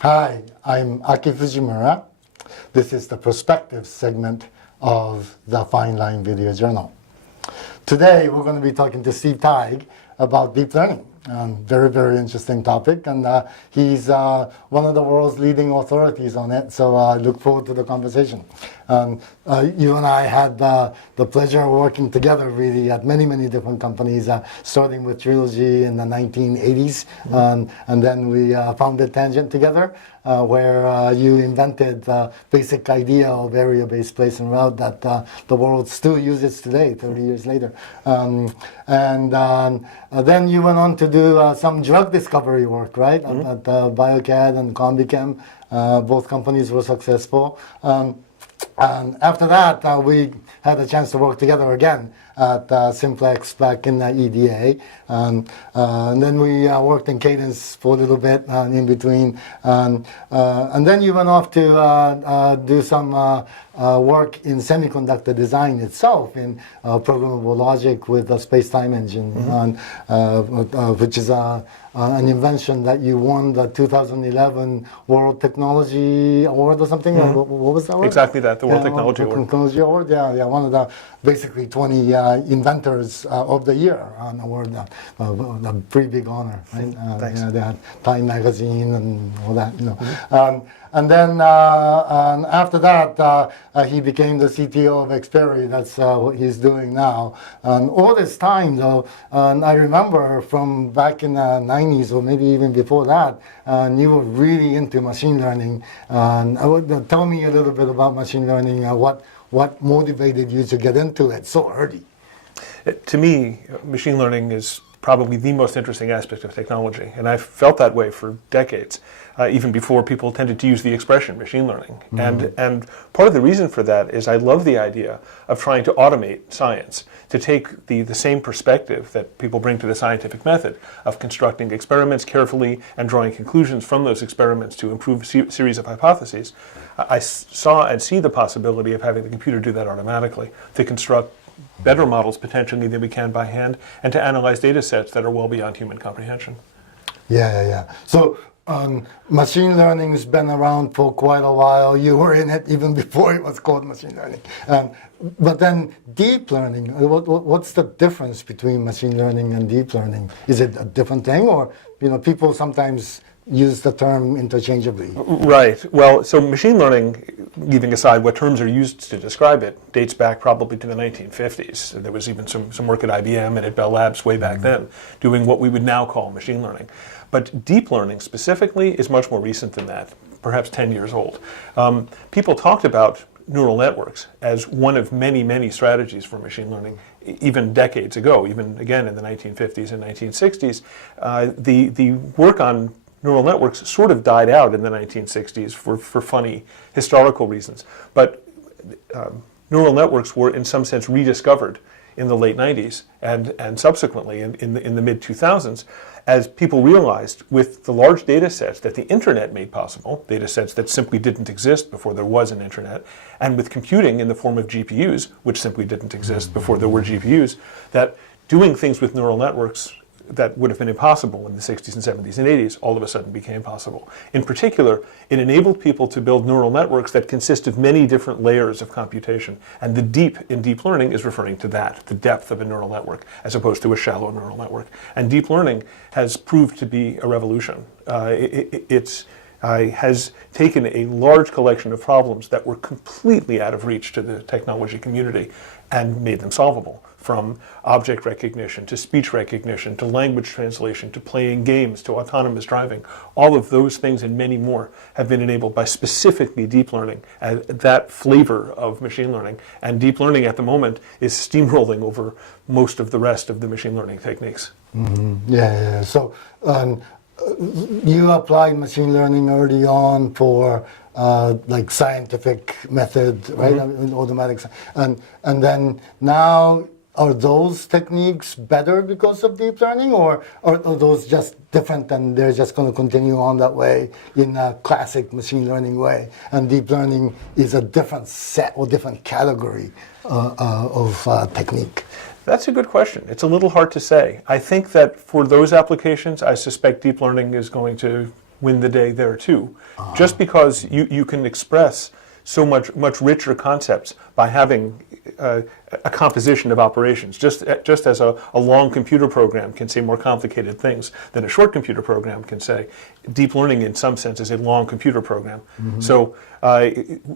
Hi, I'm Aki Fujimura. This is the perspective segment of the Fine Line Video Journal. Today we're going to be talking to Steve Teig about deep learning. Very, very interesting topic, and he's one of the world's leading authorities on it, so I look forward to the conversation. You and I had the pleasure of working together really at many, many different companies, starting with Trilogy in the 1980s, and then we founded Tangent together, where you invented the basic idea of area-based place and route that the world still uses today, 30 years later. Then you went on to do some drug discovery work, right? At BioCAD and CombiChem. Both companies were successful. And after that, we had a chance to work together again at Simplex back in EDA. And then we worked in Cadence for a little bit in between. And then you went off to do some work in semiconductor design itself, in programmable logic with the space-time engine, which is an invention that you won the 2011 World Technology Award or something. What was that award? Exactly that, the World Technology Award. Technology Award, yeah, one of the basically 20 inventors of the year award, a pretty big honor, right? Thanks. They had Time Magazine and all that, you know. And then after that, he became the CTO of Xperi. That's what he's doing now. And all this time, though, I remember from back in the 90s, or maybe even before that, you were really into machine learning. Tell me a little bit about machine learning. What motivated you to get into it so early? To me, machine learning is probably the most interesting aspect of technology, and I've felt that way for decades, even before people tended to use the expression machine learning. And part of the reason for that is I love the idea of trying to automate science, to take the same perspective that people bring to the scientific method of constructing experiments carefully and drawing conclusions from those experiments to improve a series of hypotheses. I saw and see the possibility of having the computer do that automatically, to construct better models potentially than we can by hand, and to analyze data sets that are well beyond human comprehension. Yeah. So machine learning has been around for quite a while. You were in it even before it was called machine learning. But then deep learning, what's the difference between machine learning and deep learning? Is it a different thing, or people sometimes use the term interchangeably? Right. Well, so machine learning, leaving aside what terms are used to describe it, dates back probably to the 1950s. There was even some work at IBM and at Bell Labs way back then, doing what we would now call machine learning. But deep learning specifically is much more recent than that, perhaps 10 years old. People talked about neural networks as one of many, many strategies for machine learning, even decades ago, even again in the 1950s and 1960s. The work on neural networks sort of died out in the 1960s for funny historical reasons. But neural networks were in some sense rediscovered in the late 90s and subsequently in the mid-2000s, as people realized with the large data sets that the internet made possible, data sets that simply didn't exist before there was an internet, and with computing in the form of GPUs, which simply didn't exist before there were GPUs, that doing things with neural networks that would have been impossible in the 60s and 70s and 80s all of a sudden became possible. In particular, it enabled people to build neural networks that consist of many different layers of computation. And the deep in deep learning is referring to that, the depth of a neural network, as opposed to a shallow neural network. And deep learning has proved to be a revolution. It has taken a large collection of problems that were completely out of reach to the technology community and made them solvable, from object recognition to speech recognition to language translation to playing games to autonomous driving. All of those things and many more have been enabled by specifically deep learning, that flavor of machine learning. And deep learning at the moment is steamrolling over most of the rest of the machine learning techniques. Yeah. So you applied machine learning early on for like scientific method, right? Automatic, and then now, are those techniques better because of deep learning, or are those just different and they're just going to continue on that way in a classic machine learning way? And deep learning is a different set or different category of technique? That's a good question. It's a little hard to say. I think that for those applications, I suspect deep learning is going to win the day there too. Just because you can express so much richer concepts by having a composition of operations. Just as a long computer program can say more complicated things than a short computer program can say, deep learning in some sense is a long computer program. So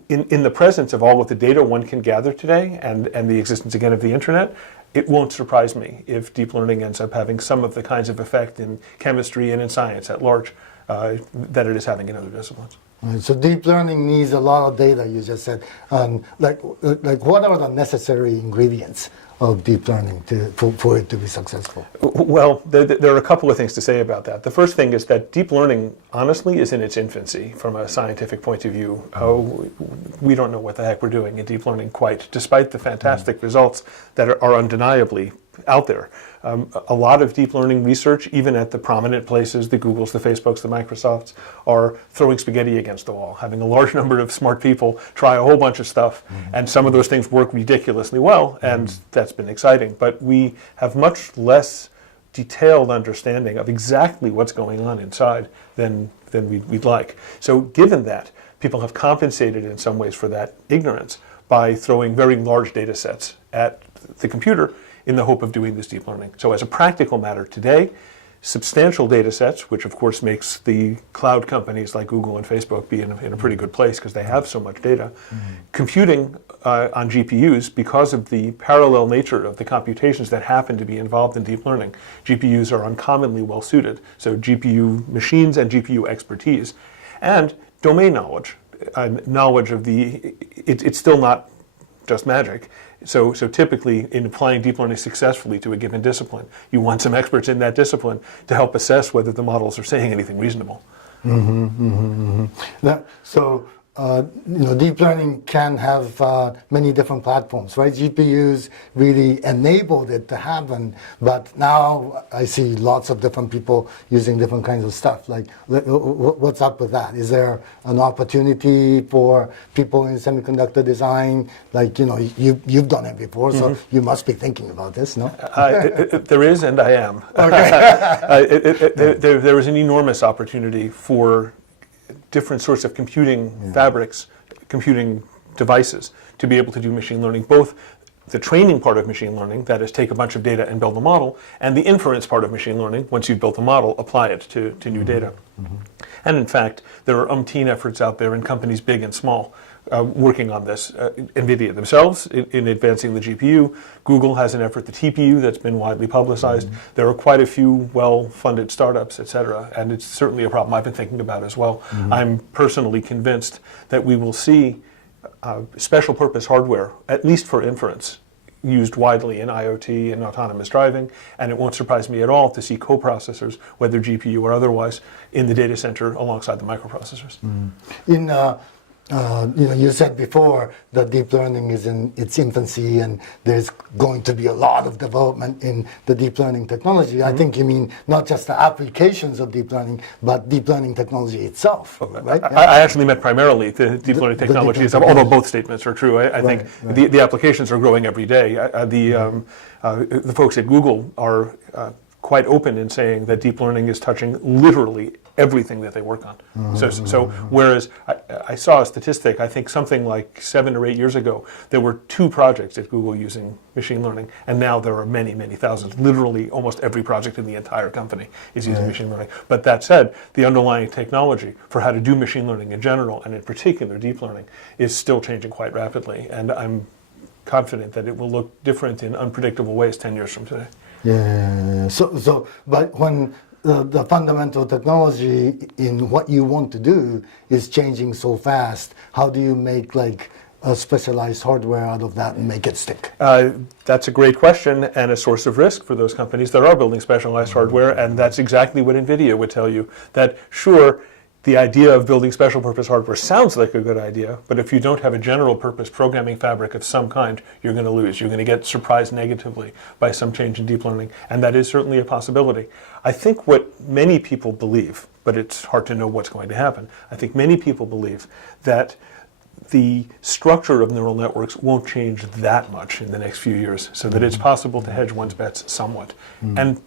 in the presence of all of the data one can gather today and the existence again of the internet, it won't surprise me if deep learning ends up having some of the kinds of effect in chemistry and in science at large that it is having in other disciplines. Right, so deep learning needs a lot of data, you just said. Like what are the necessary ingredients of deep learning for it to be successful? Well, there are a couple of things to say about that. The first thing is that deep learning, honestly, is in its infancy from a scientific point of view. We don't know what the heck we're doing in deep learning quite, despite the fantastic results that are undeniably out there. A lot of deep learning research, even at the prominent places, the Googles, the Facebooks, the Microsofts, are throwing spaghetti against the wall, having a large number of smart people try a whole bunch of stuff, and some of those things work ridiculously well, and that's been exciting. But we have much less detailed understanding of exactly what's going on inside than we'd like. So given that, people have compensated in some ways for that ignorance by throwing very large data sets at the computer in the hope of doing this deep learning. So as a practical matter today, substantial data sets, which of course makes the cloud companies like Google and Facebook be in a pretty good place because they have so much data, computing on GPUs, because of the parallel nature of the computations that happen to be involved in deep learning, GPUs are uncommonly well suited. So GPU machines and GPU expertise, and domain knowledge, knowledge of it's still not just magic. So typically, in applying deep learning successfully to a given discipline, you want some experts in that discipline to help assess whether the models are saying anything reasonable. So deep learning can have many different platforms, right? GPUs really enabled it to happen, but now I see lots of different people using different kinds of stuff. Like, what's up with that? Is there an opportunity for people in semiconductor design? Like, you've done it before, so you must be thinking about this, no? There is, and I am. Okay. There is an enormous opportunity for different sorts of computing fabrics, computing devices, to be able to do machine learning, both the training part of machine learning, that is take a bunch of data and build a model, and the inference part of machine learning, once you've built a model, apply it to new data. And in fact, there are umpteen efforts out there in companies big and small working on this. NVIDIA themselves in advancing the GPU. Google has an effort, the TPU, that's been widely publicized. There are quite a few well-funded startups, et cetera, and it's certainly a problem I've been thinking about as well. I'm personally convinced that we will see special purpose hardware, at least for inference, used widely in IoT and autonomous driving, and it won't surprise me at all to see coprocessors, whether GPU or otherwise, in the data center alongside the microprocessors. You said before that deep learning is in its infancy and there's going to be a lot of development in the deep learning technology. I think you mean not just the applications of deep learning, but deep learning technology itself, right? I actually meant primarily the deep learning technology itself, although both statements are true. I think the applications are growing every day. The folks at Google are quite open in saying that deep learning is touching literally everything that they work on. So whereas I saw a statistic, I think something like 7 or 8 years ago, there were 2 projects at Google using machine learning, and now there are many, many thousands. Literally almost every project in the entire company is using machine learning. But that said, the underlying technology for how to do machine learning in general, and in particular deep learning, is still changing quite rapidly, and I'm confident that it will look different in unpredictable ways 10 years from today. So, but when the fundamental technology in what you want to do is changing so fast, how do you make like a specialized hardware out of that and make it stick? That's a great question and a source of risk for those companies that are building specialized hardware, and that's exactly what NVIDIA would tell you, that sure, the idea of building special purpose hardware sounds like a good idea, but if you don't have a general purpose programming fabric of some kind, you're going to lose. You're going to get surprised negatively by some change in deep learning, and that is certainly a possibility. I think what many people believe, but it's hard to know what's going to happen, I think many people believe that the structure of neural networks won't change that much in the next few years, so that it's possible to hedge one's bets somewhat. And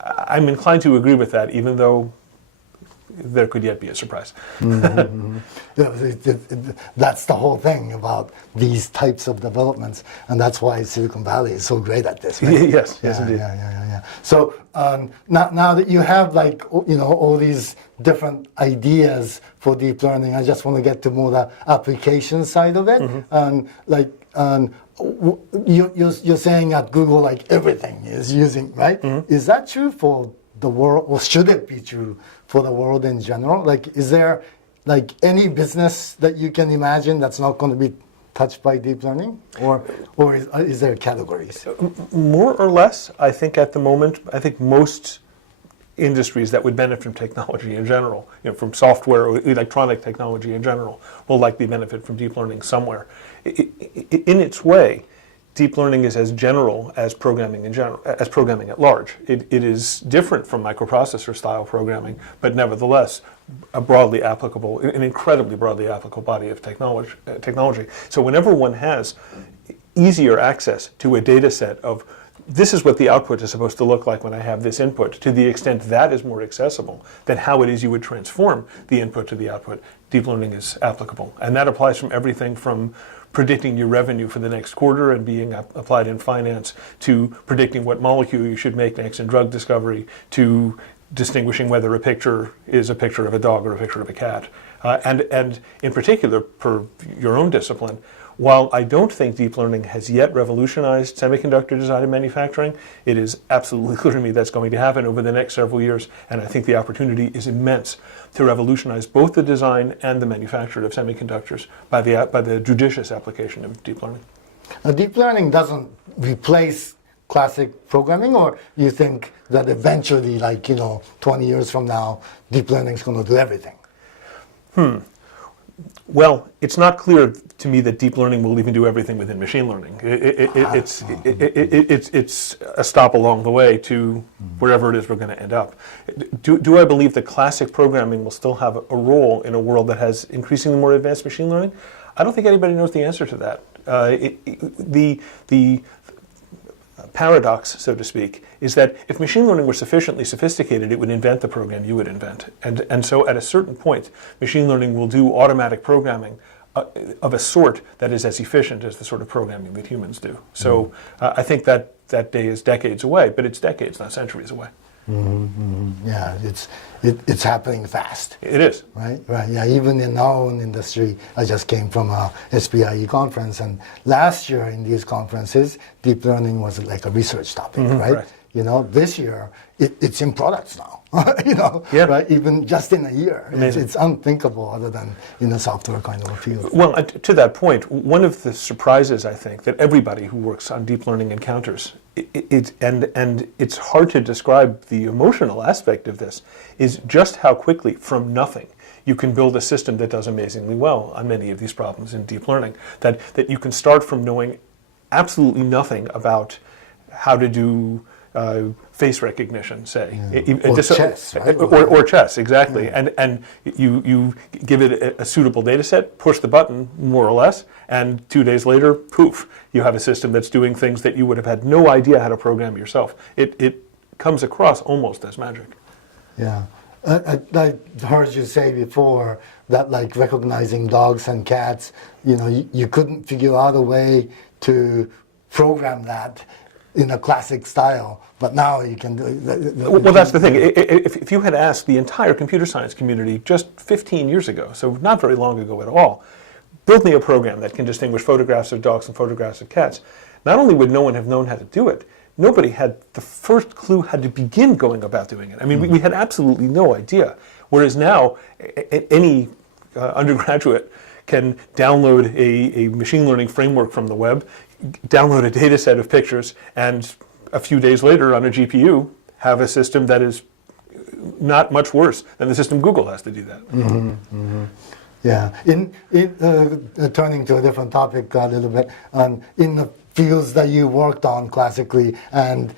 I'm inclined to agree with that, even though there could yet be a surprise. That's the whole thing about these types of developments, and that's why Silicon Valley is so great at this. Right? Yes, indeed. Yeah. So now that you have all these different ideas for deep learning, I just want to get to more the application side of it. You're saying at Google everything is using, right? Is that true for the world, or should it be true for the world in general? Is there any business that you can imagine that's not going to be touched by deep learning, or is there categories? More or less, I think at the moment, most industries that would benefit from technology in general, from software or electronic technology in general, will likely benefit from deep learning somewhere. In its way, deep learning is as general as programming in general, as programming at large. It is different from microprocessor style programming, but nevertheless an incredibly broadly applicable body of technology. So whenever one has easier access to a data set of this is what the output is supposed to look like when I have this input, to the extent that is more accessible than how it is you would transform the input to the output, deep learning is applicable. And that applies from everything from predicting your revenue for the next quarter and being applied in finance, to predicting what molecule you should make next in drug discovery, to distinguishing whether a picture is a picture of a dog or a picture of a cat. And in particular, per your own discipline, while I don't think deep learning has yet revolutionized semiconductor design and manufacturing, it is absolutely clear to me that's going to happen over the next several years, and I think the opportunity is immense to revolutionize both the design and the manufacture of semiconductors by the judicious application of deep learning. Now, deep learning doesn't replace classic programming, or you think that eventually, 20 years from now, deep learning is going to do everything? Well, it's not clear to me that deep learning will even do everything within machine learning. It's a stop along the way to wherever it is we're going to end up. Do I believe that classic programming will still have a role in a world that has increasingly more advanced machine learning? I don't think anybody knows the answer to that. The paradox, so to speak, is that if machine learning were sufficiently sophisticated, it would invent the program you would invent. And so at a certain point, machine learning will do automatic programming of a sort that is as efficient as the sort of programming that humans do. So I think that day is decades away, but it's decades, not centuries away. Yeah, it's happening fast. It is. Right. Yeah, even in our own industry, I just came from a SPIE conference, and last year in these conferences, deep learning was like a research topic, right? Right. This year, it's in products now, right? Even just in a year. It's unthinkable other than in a software kind of a field. Well, to that point, one of the surprises, I think, that everybody who works on deep learning encounters, and it's hard to describe the emotional aspect of this, is just how quickly, from nothing, you can build a system that does amazingly well on many of these problems in deep learning. That you can start from knowing absolutely nothing about how to do face recognition, say, or chess, right? or chess, exactly. Yeah. And you give it a suitable data set, push the button, more or less, and 2 days later, poof, you have a system that's doing things that you would have had no idea how to program yourself. It comes across almost as magic. Yeah. I heard you say before that recognizing dogs and cats, you couldn't figure out a way to program that in a classic style, but now you can do it. Well, that's the thing. If you had asked the entire computer science community just 15 years ago, so not very long ago at all, build me a program that can distinguish photographs of dogs and photographs of cats, not only would no one have known how to do it, nobody had the first clue how to begin going about doing it. I mean, we had absolutely no idea. Whereas now, any undergraduate can download a machine learning framework from the web, download a data set of pictures, and a few days later on a GPU have a system that is not much worse than the system Google has to do that. Yeah. Turning to a different topic a little bit, in the fields that you worked on classically, and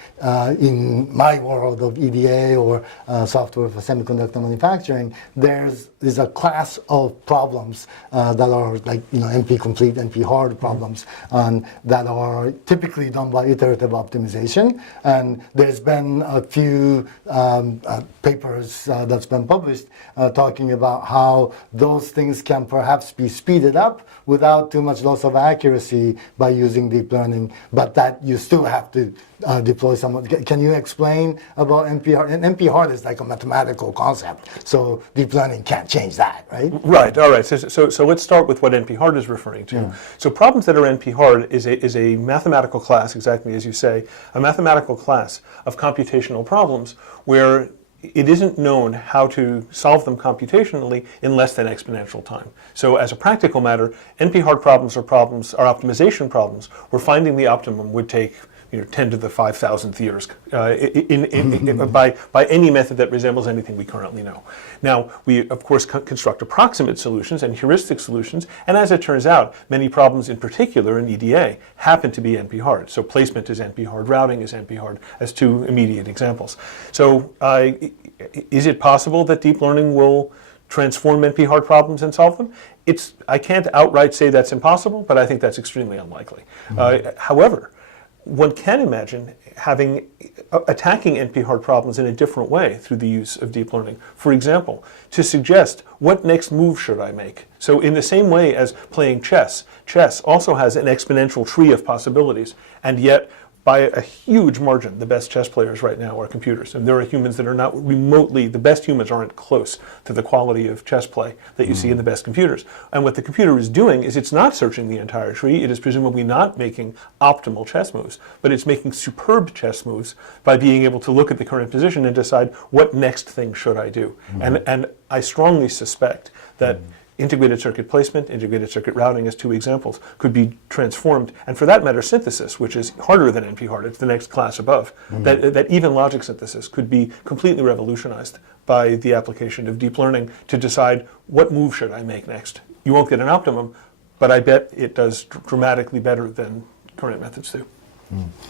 in my world of EDA or software for semiconductor manufacturing, there's a class of problems that are like NP complete, NP hard problems, that are typically done by iterative optimization. And there's been a few papers that's been published talking about how those things can perhaps be speeded up without too much loss of accuracy by using deep learning, but that you still have to deploy some. Can you explain about NP hard? And NP hard is like a mathematical concept, so deep learning can't change that, right? Right. All right. So let's start with what NP hard is referring to. So problems that are NP hard is a mathematical class, exactly as you say, a mathematical class of computational problems where it isn't known how to solve them computationally in less than exponential time. So as a practical matter, NP hard problems are optimization problems where finding the optimum would take 10 to the 5,000th years by any method that resembles anything we currently know. Now, we of course construct approximate solutions and heuristic solutions, and as it turns out, many problems in particular in EDA happen to be NP hard. So placement is NP hard, routing is NP hard, as two immediate examples. So is it possible that deep learning will transform NP hard problems and solve them? I can't outright say that's impossible, but I think that's extremely unlikely. However, one can imagine attacking NP hard problems in a different way through the use of deep learning. For example, to suggest what next move should I make. So in the same way as playing chess also has an exponential tree of possibilities, and yet by a huge margin, the best chess players right now are computers. And there are humans that are not remotely, the best humans aren't close to the quality of chess play that you see in the best computers. And what the computer is doing is it's not searching the entire tree. It is presumably not making optimal chess moves, but it's making superb chess moves by being able to look at the current position and decide what next thing should I do. And I strongly suspect that integrated circuit placement, integrated circuit routing as two examples, could be transformed, and for that matter, synthesis, which is harder than NP hard, it's the next class above, that even logic synthesis could be completely revolutionized by the application of deep learning to decide what move should I make next. You won't get an optimum, but I bet it does dramatically better than current methods do.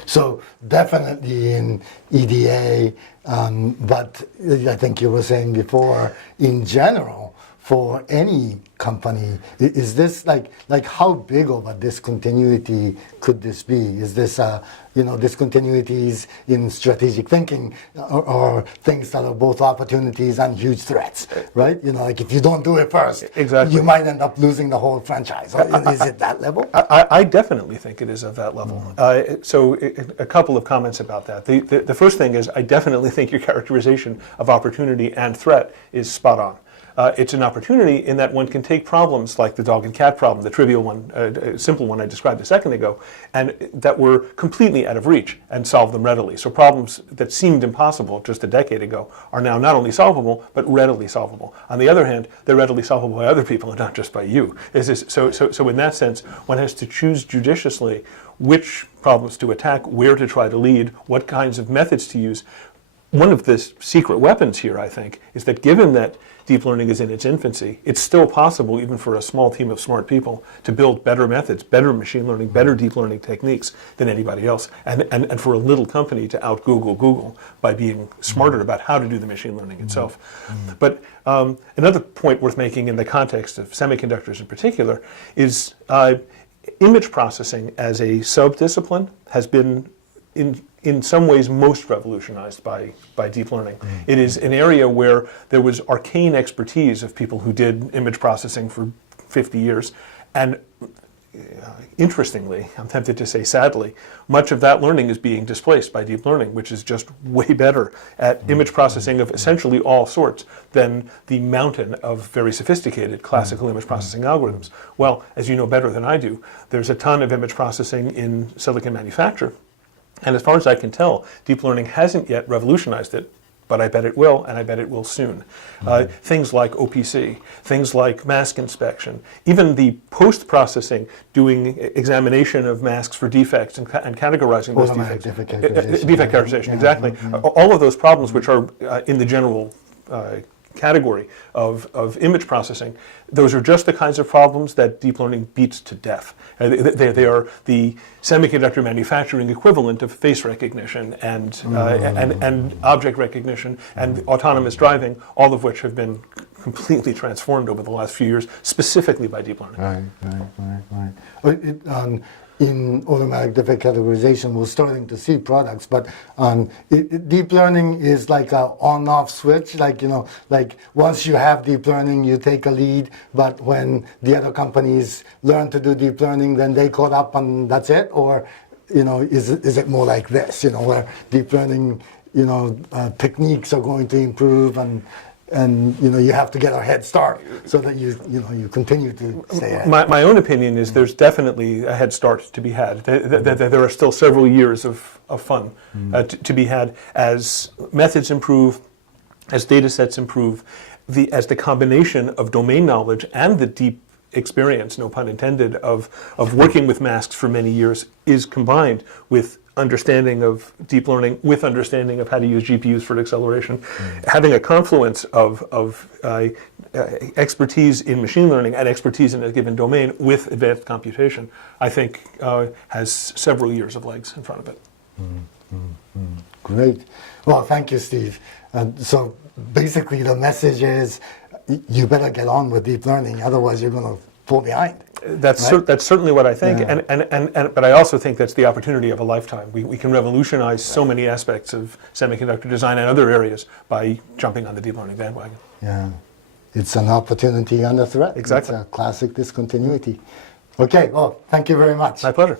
So definitely in EDA, but I think you were saying before, in general, for any company, is this like how big of a discontinuity could this be? Is this discontinuities in strategic thinking, or things that are both opportunities and huge threats, right? Like if you don't do it first, exactly, you might end up losing the whole franchise. Is it that level? I definitely think it is of that level. So a couple of comments about that. The first thing is I definitely think your characterization of opportunity and threat is spot on. It's an opportunity in that one can take problems like the dog and cat problem, the trivial one, simple one I described a second ago, and that were completely out of reach, and solve them readily. So problems that seemed impossible just a decade ago are now not only solvable, but readily solvable. On the other hand, they're readily solvable by other people and not just by you. So in that sense, one has to choose judiciously which problems to attack, where to try to lead, what kinds of methods to use. One of the secret weapons here, I think, is that given that deep learning is in its infancy, it's still possible, even for a small team of smart people, to build better methods, better machine learning, better deep learning techniques than anybody else, and for a little company to out-Google Google by being smarter about how to do the machine learning itself. But another point worth making in the context of semiconductors in particular is image processing as a sub-discipline has been in some ways most revolutionized by deep learning. It is an area where there was arcane expertise of people who did image processing for 50 years. And interestingly, I'm tempted to say sadly, much of that learning is being displaced by deep learning, which is just way better at image processing of essentially all sorts than the mountain of very sophisticated classical image processing algorithms. Well, as you know better than I do, there's a ton of image processing in silicon manufacture. And as far as I can tell, deep learning hasn't yet revolutionized it, but I bet it will, and I bet it will soon. Things like OPC, things like mask inspection, even the post-processing, doing examination of masks for defects and categorizing those defects. Defect characterization, exactly. All of those problems which are in the general category of image processing, those are just the kinds of problems that deep learning beats to death. They are the semiconductor manufacturing equivalent of face recognition and object recognition and autonomous driving, all of which have been completely transformed over the last few years, specifically by deep learning. Right. In automatic defect categorization, we're starting to see products, but deep learning is like a on-off switch. Like, like once you have deep learning, you take a lead, but when the other companies learn to do deep learning, then they caught up and that's it? Or, is it more like this, where deep learning, techniques are going to improve and you have to get a head start so that you continue to stay ahead. My own opinion is there's definitely a head start to be had. There are still several years of fun to be had as methods improve, as data sets improve, as the combination of domain knowledge and the deep experience, no pun intended, of working with masks for many years is combined with understanding of deep learning, with understanding of how to use GPUs for acceleration. Having a confluence of expertise in machine learning and expertise in a given domain with advanced computation, I think has several years of legs in front of it. Great. Well, thank you, Steve. So basically the message is you better get on with deep learning, otherwise you're going to fall behind. That's right? That's certainly what I think, Yeah. but I also think that's the opportunity of a lifetime. We can revolutionize so many aspects of semiconductor design and other areas by jumping on the deep learning bandwagon. Yeah, it's an opportunity and a threat. Exactly. It's a classic discontinuity. Okay, well, thank you very much. My pleasure.